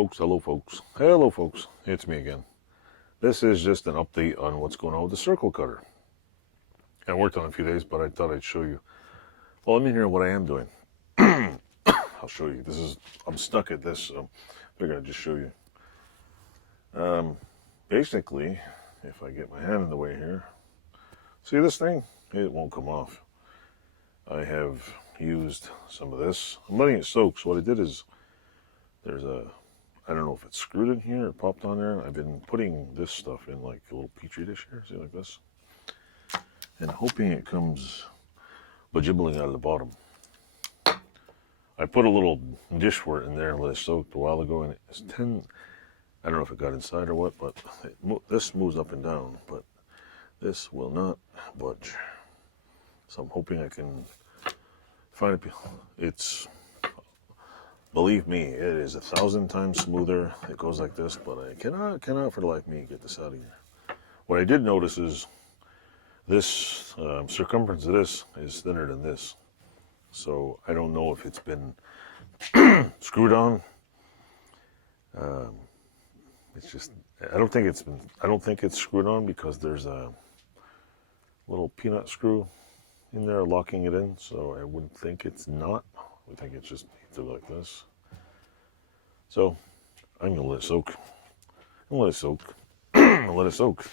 folks, hello folks, it's me again. This is just an update on what's going on with the circle cutter. I worked on it a few days, but I thought I'd show you. Well, let me hear what I am doing. I'll show you. I'm stuck at this, so I figured I'd just show you. Basically, if I get my hand in the way here, see this thing? It won't come off. I have used some of this. I'm letting it soak, so what I did is, I don't know if it's screwed in here or popped on there. I've been putting this stuff in like a little petri dish here, see, like this, and hoping it comes bajibbling out of the bottom. I put a little dishwort in there and let it soak a while ago, and it's I don't know if it got inside or what, but this moves up and down, but this will not budge. So I'm hoping I can find it. Believe me, it is 1,000 times smoother. It goes like this, but I cannot for the life of me get this out of here. What I did notice is this circumference of this is thinner than this. So I don't know if it's been screwed on. It's just, I don't think it's screwed on because there's a little peanut screw in there locking it in. So I wouldn't think it's not. I think it's just like this. So I'm gonna let it soak. I'm gonna let it soak. I'm gonna let it soak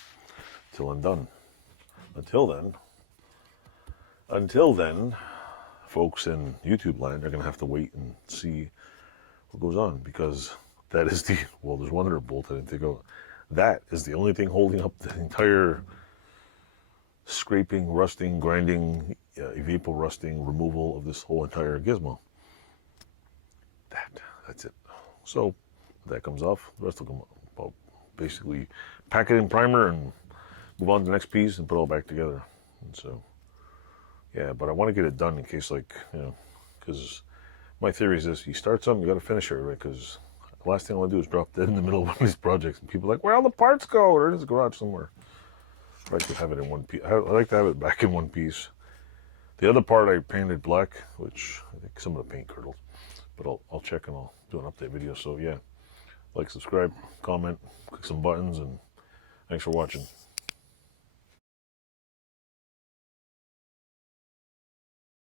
till I'm done. Until then, folks in YouTube land are gonna have to wait and see what goes on, because that is there's one other bolt I didn't take out. That is the only thing holding up the entire scraping, rusting, grinding, evapor rusting removal of this whole entire gizmo. That's it. So if that comes off, the rest will come. I'll basically pack it in primer and move on to the next piece and put it all back together. And so, yeah, but I want to get it done in case, like, because my theory is this: you start something, you got to finish it, right? Because the last thing I want to do is drop dead in the middle of one of these projects, and people are like, "Where all the parts go? They're in this garage somewhere." I like to have it in one piece. I like to have it back in one piece. The other part I painted black, which I think some of the paint curdled. But I'll check and I'll do an update video. So yeah, like, subscribe, comment, click some buttons, and thanks for watching.